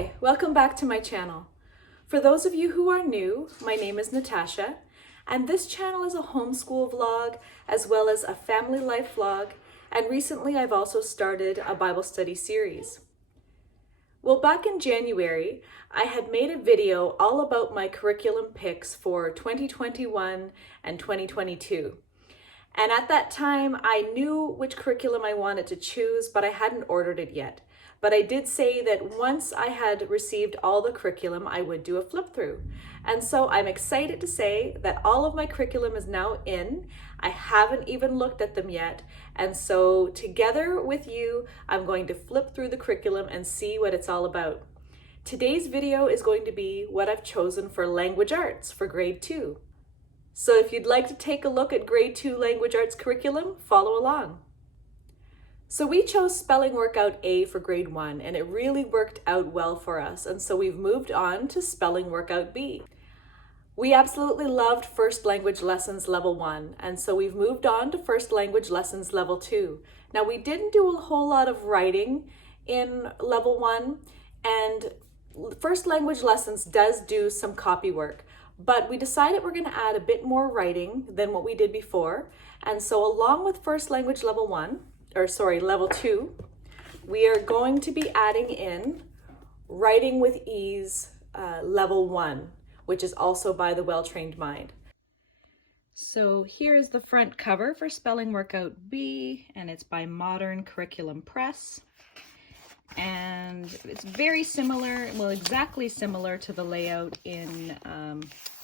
Hi, welcome back to my channel. For those of you who are new, my name is Natasha, and this channel is a homeschool vlog as well as a family life vlog, and recently I've also started a Bible study series. Well, back in January, I had made a video all about my curriculum picks for 2021 and 2022. And at that time, I knew which curriculum I wanted to choose, but I hadn't ordered it yet. But I did say that once I had received all the curriculum, I would do a flip through. And so I'm excited to say that all of my curriculum is now in. I haven't even looked at them yet. And so together with you, I'm going to flip through the curriculum and see what it's all about. Today's video is going to be what I've chosen for language arts for grade 2. So if you'd like to take a look at grade 2 language arts curriculum, follow along. So we chose Spelling Workout A for grade 1, and it really worked out well for us. And so we've moved on to Spelling Workout B. We absolutely loved First Language Lessons Level 1, and so we've moved on to First Language Lessons Level 2. Now we didn't do a whole lot of writing in Level 1, and First Language Lessons does do some copy work. But we decided we're going to add a bit more writing than what we did before. And so along with First Language Level 2, we are going to be adding in Writing with Ease Level 1, which is also by the Well-Trained Mind. So here's the front cover for Spelling Workout B, and it's by Modern Curriculum Press. And it's very similar, well, exactly similar to the layout in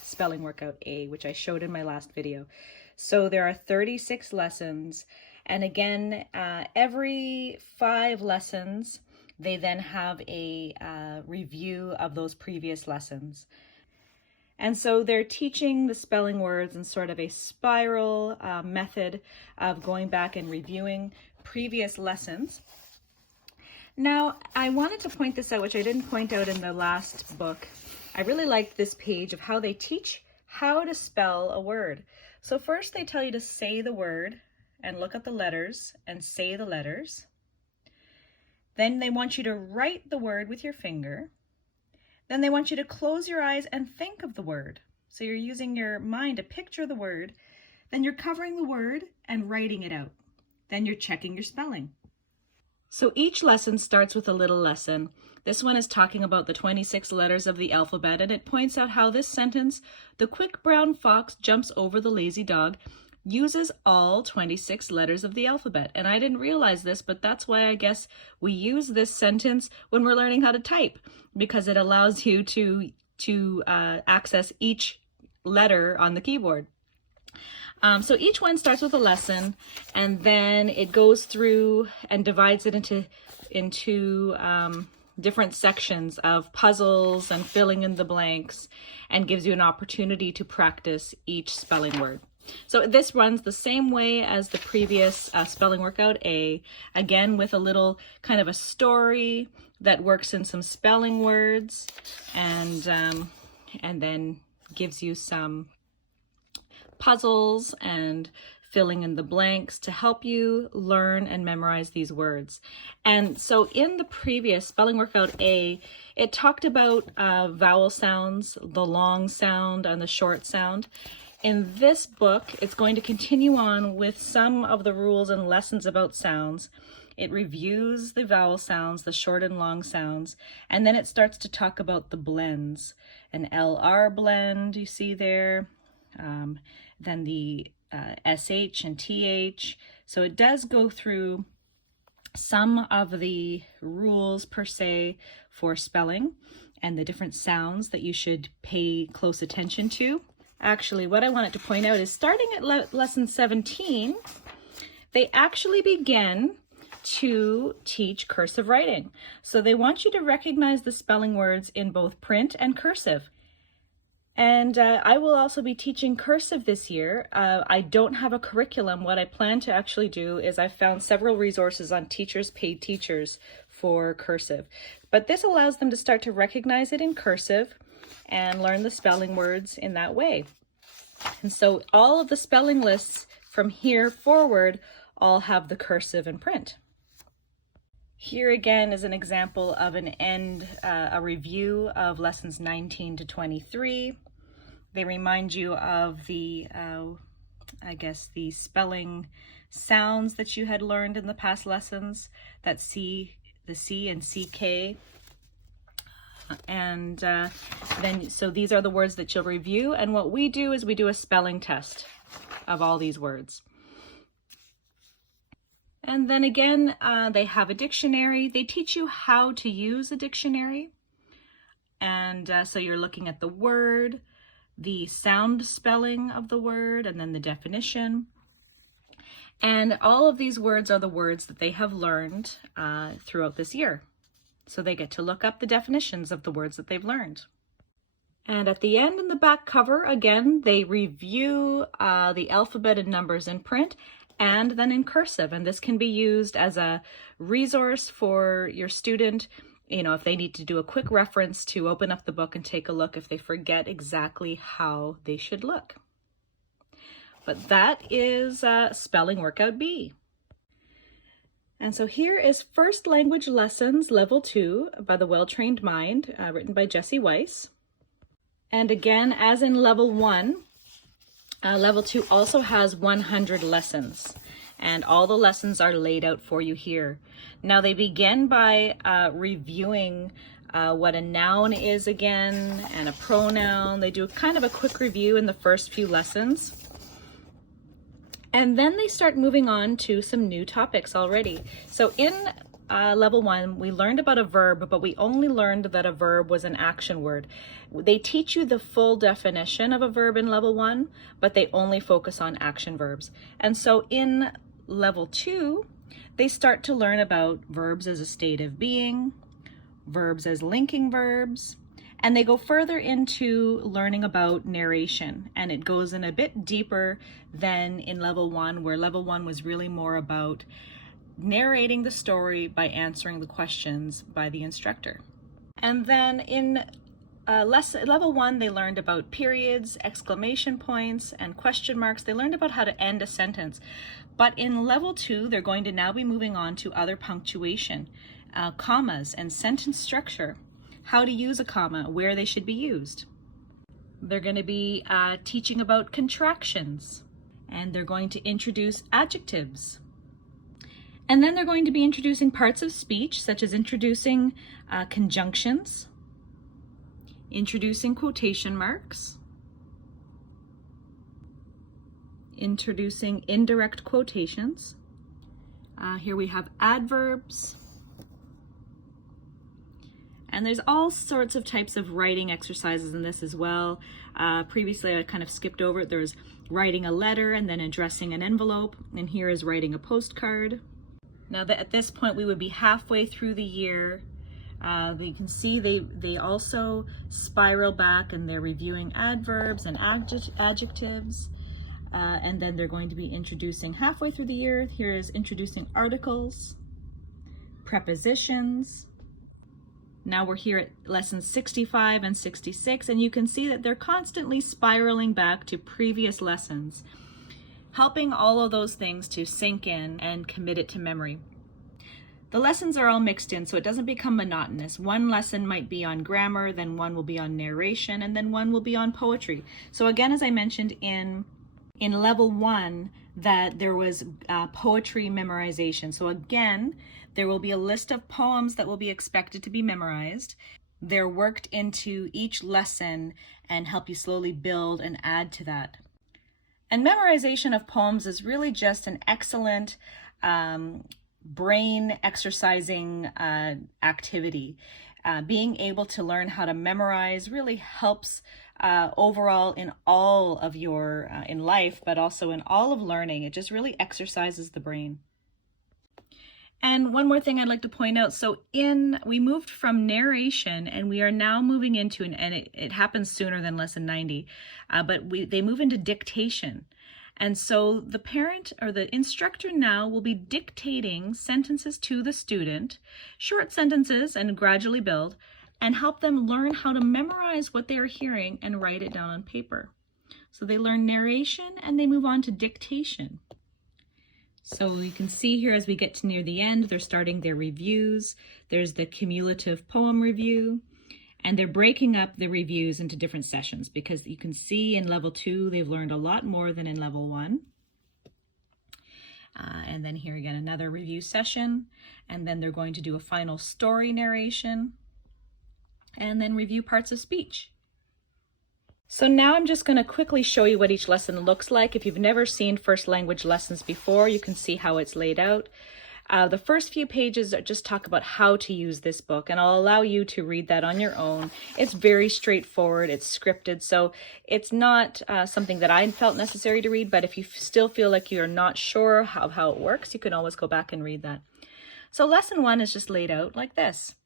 Spelling Workout A, which I showed in my last video. So there are 36 lessons, and again, every 5 lessons, they then have a review of those previous lessons. And so they're teaching the spelling words in sort of a spiral method of going back and reviewing previous lessons. Now, I wanted to point this out, which I didn't point out in the last book. I really liked this page of how they teach how to spell a word. So first they tell you to say the word and look at the letters and say the letters. Then they want you to write the word with your finger. Then they want you to close your eyes and think of the word. So you're using your mind to picture the word. Then you're covering the word and writing it out. Then you're checking your spelling. So each lesson starts with a little lesson. This one is talking about the 26 letters of the alphabet, and it points out how this sentence, "The quick brown fox jumps over the lazy dog," uses all 26 letters of the alphabet. And I didn't realize this, but that's why I guess we use this sentence when we're learning how to type, because it allows you to access each letter on the keyboard. So each one starts with a lesson, and then it goes through and divides it into different sections of puzzles and filling in the blanks, and gives you an opportunity to practice each spelling word. So this runs the same way as the previous Spelling Workout A, again with a little kind of a story that works in some spelling words, and then gives you some puzzles and filling in the blanks to help you learn and memorize these words. And so in the previous Spelling Workout A, it talked about vowel sounds, the long sound and the short sound. In this book, it's going to continue on with some of the rules and lessons about sounds. It reviews the vowel sounds, the short and long sounds, and then it starts to talk about the blends. An LR blend, you see there. Then the SH and TH. So it does go through some of the rules per se for spelling and the different sounds that you should pay close attention to. Actually, what I wanted to point out is starting at lesson 17, they actually begin to teach cursive writing. So they want you to recognize the spelling words in both print and cursive. And I will also be teaching cursive this year. I don't have a curriculum. What I plan to actually do is I found several resources on Teachers Paid Teachers for cursive. But this allows them to start to recognize it in cursive and learn the spelling words in that way. And so all of the spelling lists from here forward all have the cursive and print. Here again is an example of a review of lessons 19 to 23. They remind you of the, the spelling sounds that you had learned in the past lessons, that the C and CK. And so these are the words that you'll review. And what we do is we do a spelling test of all these words. And then again, they have a dictionary. They teach you how to use a dictionary. And so you're looking at the word, the sound spelling of the word, and then the definition. And all of these words are the words that they have learned throughout this year. So they get to look up the definitions of the words that they've learned. And at the end in the back cover, again, they review the alphabet and numbers in print and then in cursive. And this can be used as a resource for your student, if they need to do a quick reference to open up the book and take a look if they forget exactly how they should look. But that is Spelling Workout B. And so here is First Language Lessons Level 2 by the Well-Trained Mind, written by Jessie Weiss. And again, as in Level 1, Level 2 also has 100 lessons, and all the lessons are laid out for you here. Now they begin by reviewing what a noun is again, and a pronoun. They do kind of a quick review in the first few lessons. And then they start moving on to some new topics already. So in Level 1, we learned about a verb, but we only learned that a verb was an action word. They teach you the full definition of a verb in Level 1, but they only focus on action verbs. And so in Level 2, they start to learn about verbs as a state of being, verbs as linking verbs, and they go further into learning about narration. And it goes in a bit deeper than in Level 1, where Level 1 was really more about narrating the story by answering the questions by the instructor. And then in Level 1, they learned about periods, exclamation points, and question marks. They learned about how to end a sentence. But in Level 2, they're going to now be moving on to other punctuation, commas, and sentence structure, how to use a comma, where they should be used. They're going to be teaching about contractions, and they're going to introduce adjectives. And then they're going to be introducing parts of speech, such as introducing conjunctions, introducing quotation marks, introducing indirect quotations. Here we have adverbs. And there's all sorts of types of writing exercises in this as well. Previously, I kind of skipped over it. There's writing a letter and then addressing an envelope. And here is writing a postcard. Now at this point, we would be halfway through the year. You can see they also spiral back, and they're reviewing adverbs and adjectives. And then they're going to be introducing halfway through the year. Here is introducing articles, prepositions. Now we're here at lessons 65 and 66, and you can see that they're constantly spiraling back to previous lessons, helping all of those things to sink in and commit it to memory. The lessons are all mixed in, so it doesn't become monotonous. One lesson might be on grammar, then one will be on narration, and then one will be on poetry. So again, as I mentioned in Level 1, that there was poetry memorization. So again, there will be a list of poems that will be expected to be memorized. They're worked into each lesson and help you slowly build and add to that. And memorization of poems is really just an excellent brain exercising activity. Being able to learn how to memorize really helps overall in all of your, in life, but also in all of learning. It just really exercises the brain. And one more thing I'd like to point out. So we moved from narration, and we are now moving into, and it happens sooner than lesson 90, but they move into dictation. And so the parent or the instructor now will be dictating sentences to the student, short sentences, and gradually build, and help them learn how to memorize what they are hearing and write it down on paper. So they learn narration and they move on to dictation. So you can see here as we get to near the end, they're starting their reviews. There's the cumulative poem review, and they're breaking up the reviews into different sessions because you can see in level 2, they've learned a lot more than in level 1. And then here again, another review session, and then they're going to do a final story narration, and then review parts of speech. So now I'm just going to quickly show you what each lesson looks like. If you've never seen first language lessons before, you can see how it's laid out. The first few pages just talk about how to use this book, and I'll allow you to read that on your own. It's very straightforward, it's scripted, so it's not something that I felt necessary to read, but if you still feel like you're not sure how it works, you can always go back and read that. So lesson 1 is just laid out like this.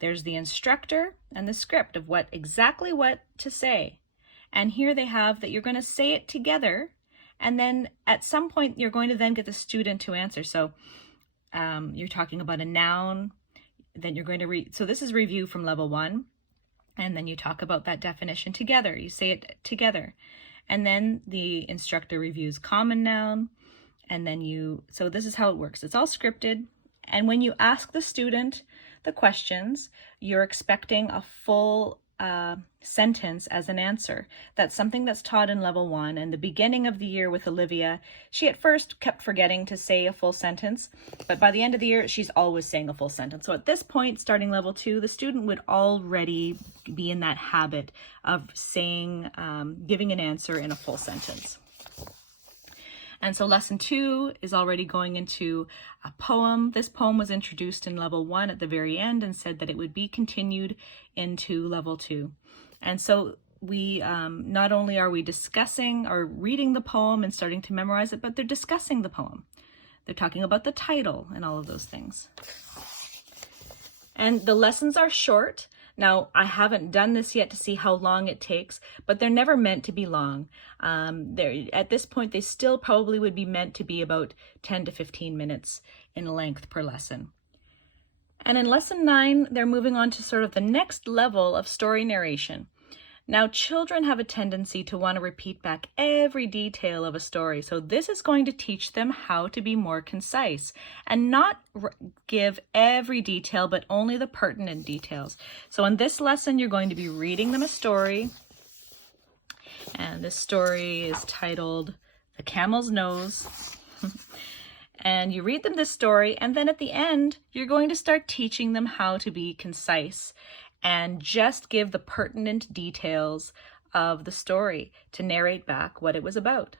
There's the instructor and the script of exactly what to say. And here they have that you're going to say it together, and then at some point you're going to then get the student to answer. So you're talking about a noun, then you're going to read. So this is review from level 1, and then you talk about that definition together. You say it together, and then the instructor reviews common noun, and then so this is how it works. It's all scripted, and when you ask the student the questions, you're expecting a full sentence as an answer. That's something that's taught in level 1. And the beginning of the year with Olivia, she at first kept forgetting to say a full sentence, but by the end of the year, she's always saying a full sentence. So at this point, starting level 2, the student would already be in that habit of saying, giving an answer in a full sentence. And so lesson 2 is already going into a poem. This poem was introduced in level 1 at the very end and said that it would be continued into level 2. And so we not only are we discussing or reading the poem and starting to memorize it, but they're discussing the poem. They're talking about the title and all of those things. And the lessons are short. Now, I haven't done this yet to see how long it takes, but they're never meant to be long. At this point, they still probably would be meant to be about 10 to 15 minutes in length per lesson. And in lesson 9, they're moving on to sort of the next level of story narration. Now, children have a tendency to want to repeat back every detail of a story, so this is going to teach them how to be more concise and not give every detail, but only the pertinent details. So in this lesson, you're going to be reading them a story, and this story is titled The Camel's Nose. And you read them this story, and then at the end, you're going to start teaching them how to be concise and just give the pertinent details of the story to narrate back what it was about.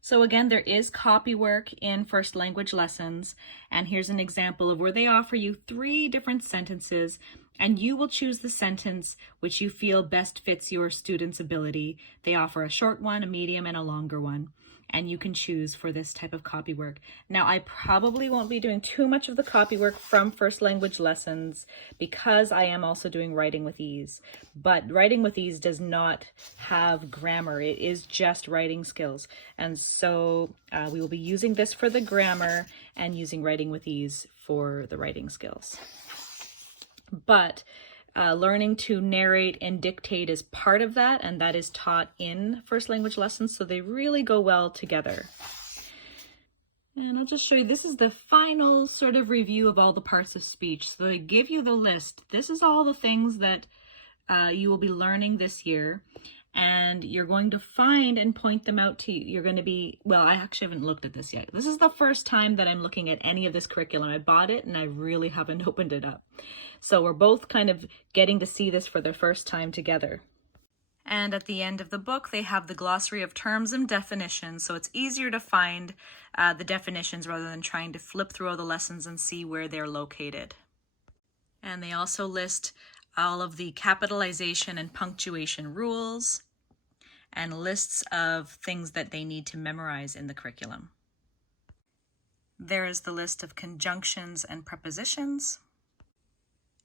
So again, there is copy work in first language lessons, and here's an example of where they offer you 3 different sentences, and you will choose the sentence which you feel best fits your student's ability. They offer a short one, a medium, and a longer one, and you can choose for this type of copy work. Now, I probably won't be doing too much of the copy work from first language lessons because I am also doing Writing with Ease. But Writing with Ease does not have grammar. It is just writing skills. And so we will be using this for the grammar and using Writing with Ease for the writing skills. But learning to narrate and dictate is part of that, and that is taught in first language lessons, so they really go well together. And I'll just show you, this is the final sort of review of all the parts of speech. So they give you the list. This is all the things that you will be learning this year, and you're going to find and point them out to you. You're going to be, well, I actually haven't looked at this yet. This is the first time that I'm looking at any of this curriculum. I bought it and I really haven't opened it up. So we're both kind of getting to see this for the first time together. And at the end of the book, they have the glossary of terms and definitions, so it's easier to find the definitions rather than trying to flip through all the lessons and see where they're located. And they also list all of the capitalization and punctuation rules and lists of things that they need to memorize in the curriculum. There is the list of conjunctions and prepositions.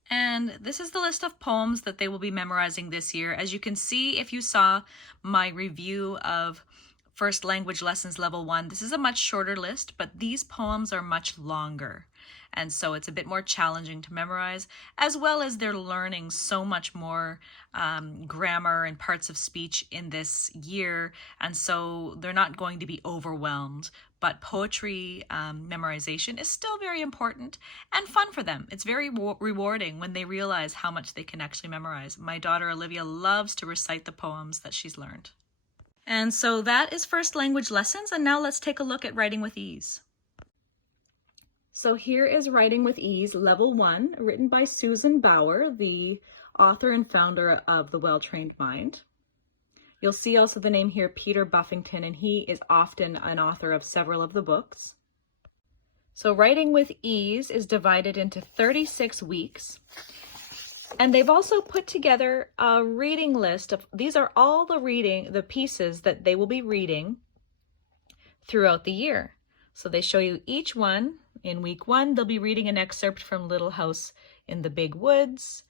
And this is the list of poems that they will be memorizing this year. As you can see, if you saw my review of First Language Lessons Level 1. This is a much shorter list, but these poems are much longer. And so it's a bit more challenging to memorize, as well as they're learning so much more grammar and parts of speech in this year. And so they're not going to be overwhelmed. But poetry memorization is still very important and fun for them. It's very rewarding when they realize how much they can actually memorize. My daughter Olivia loves to recite the poems that she's learned. And so that is First Language Lessons, and now let's take a look at Writing with Ease. So here is Writing with Ease, Level 1, written by Susan Bauer, the author and founder of The Well-Trained Mind. You'll see also the name here, Peter Buffington, and he is often an author of several of the books. So Writing with Ease is divided into 36 weeks. And they've also put together a reading list of, these are all the pieces that they will be reading throughout the year. So they show you each one. In week 1, they'll be reading an excerpt from Little House in the Big Woods,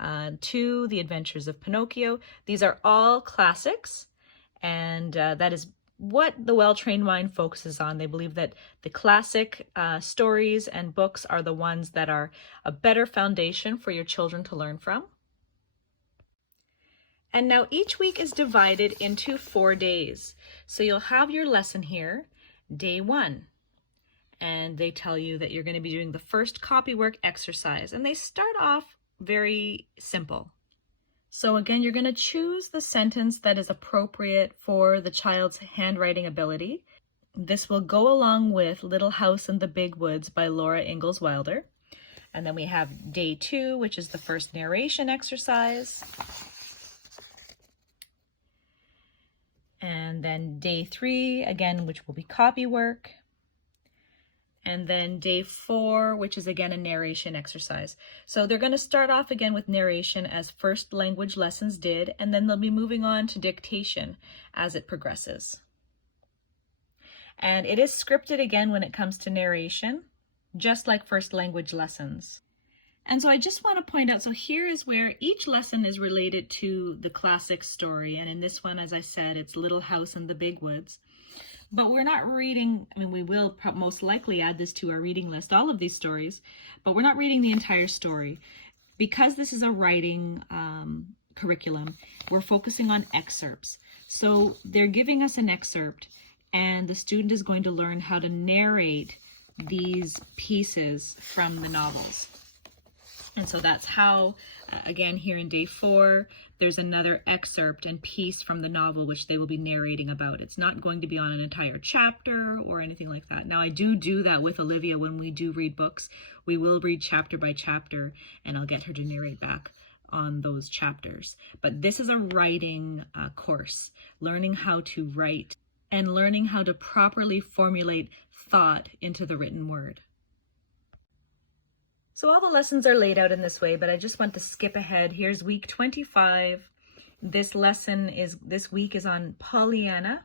2, The Adventures of Pinocchio. These are all classics, and that is what the Well-Trained Mind focuses on. They believe that the classic stories and books are the ones that are a better foundation for your children to learn from. And now each week is divided into 4 days. So you'll have your lesson here, day 1. And they tell you that you're going to be doing the first copywork exercise. And they start off very simple. So again, you're going to choose the sentence that is appropriate for the child's handwriting ability. This will go along with Little House in the Big Woods by Laura Ingalls Wilder. And then we have day 2, which is the first narration exercise. And then day 3, again, which will be copywork. And then day 4, which is again a narration exercise. So they're going to start off again with narration as First Language Lessons did, and then they'll be moving on to dictation as it progresses. And it is scripted again when it comes to narration, just like First Language Lessons. And so I just want to point out, so here is where each lesson is related to the classic story. And in this one, as I said, it's Little House in the Big Woods. But we're not reading, I mean, we will most likely add this to our reading list, all of these stories, but we're not reading the entire story. Because this is a writing curriculum, we're focusing on excerpts. So they're giving us an excerpt, and the student is going to learn how to narrate these pieces from the novels. And so that's how, again, here in day 4, there's another excerpt and piece from the novel which they will be narrating about. It's not going to be on an entire chapter or anything like that. Now, I do that with Olivia when we do read books. We will read chapter by chapter, and I'll get her to narrate back on those chapters. But this is a writing course, learning how to write and learning how to properly formulate thought into the written word. So all the lessons are laid out in this way, but I just want to skip ahead. Here's week 25. This week is on Pollyanna.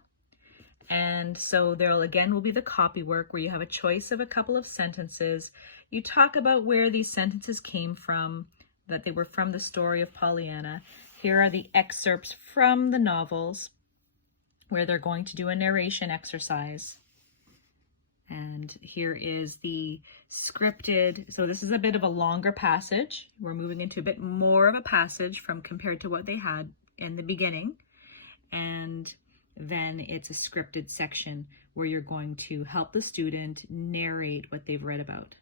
And so there will be the copywork where you have a choice of a couple of sentences. You talk about where these sentences came from, that they were from the story of Pollyanna. Here are the excerpts from the novels where they're going to do a narration exercise. And here is the scripted, so this is a bit of a longer passage. We're moving into a bit more of a passage compared to what they had in the beginning. And then it's a scripted section where you're going to help the student narrate what they've read about.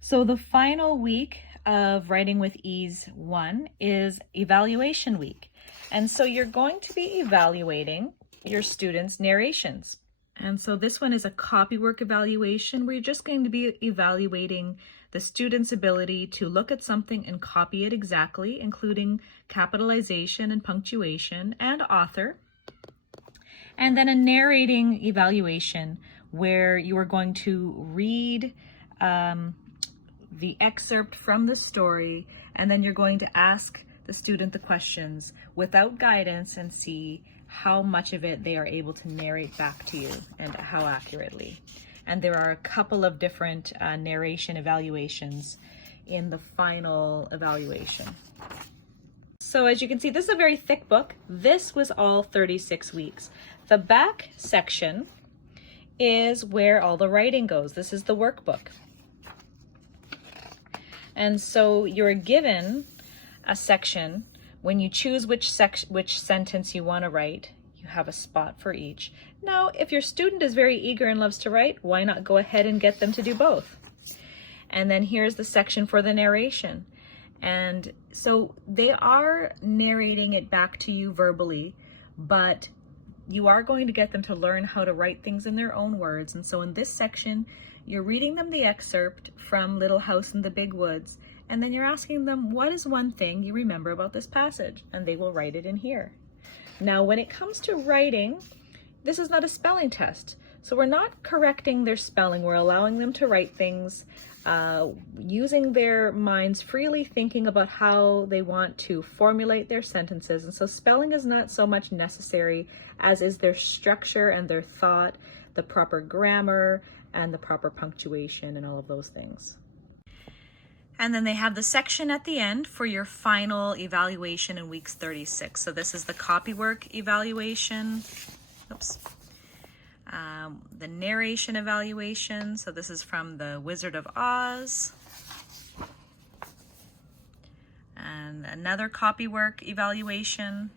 So the final week of Writing with Ease 1 is evaluation week. And so you're going to be evaluating your students' narrations. And so this one is a copywork evaluation where you're just going to be evaluating the student's ability to look at something and copy it exactly, including capitalization and punctuation and author. And then a narrating evaluation where you are going to read the excerpt from the story, and then you're going to ask the student the questions without guidance and see how much of it they are able to narrate back to you and how accurately. And there are a couple of different narration evaluations in the final evaluation. So as you can see, this is a very thick book. This was all 36 weeks. The back section is where all the writing goes. This is the workbook. And so you're given a section. When you choose which sentence you want to write, you have a spot for each. Now, if your student is very eager and loves to write, why not go ahead and get them to do both? And then here's the section for the narration. And so they are narrating it back to you verbally, but you are going to get them to learn how to write things in their own words. And so in this section, you're reading them the excerpt from Little House in the Big Woods, and then you're asking them, what is one thing you remember about this passage? And they will write it in here. Now, when it comes to writing, this is not a spelling test. So we're not correcting their spelling. We're allowing them to write things using their minds freely, thinking about how they want to formulate their sentences. And so spelling is not so much necessary as is their structure and their thought, the proper grammar, and the proper punctuation and all of those things. And then they have the section at the end for your final evaluation in weeks 36. So this is the copywork evaluation. Oops. The narration evaluation. So this is from The Wizard of Oz. And another copywork evaluation.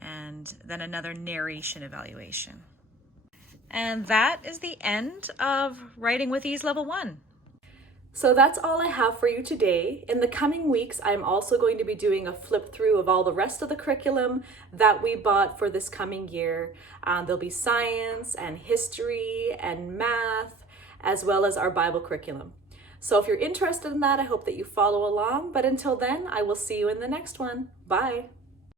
And then another narration evaluation. And that is the end of Writing with Ease Level 1. So that's all I have for you today. In the coming weeks, I'm also going to be doing a flip through of all the rest of the curriculum that we bought for this coming year. There'll be science and history and math, as well as our Bible curriculum. So if you're interested in that, I hope that you follow along. But until then, I will see you in the next one. Bye.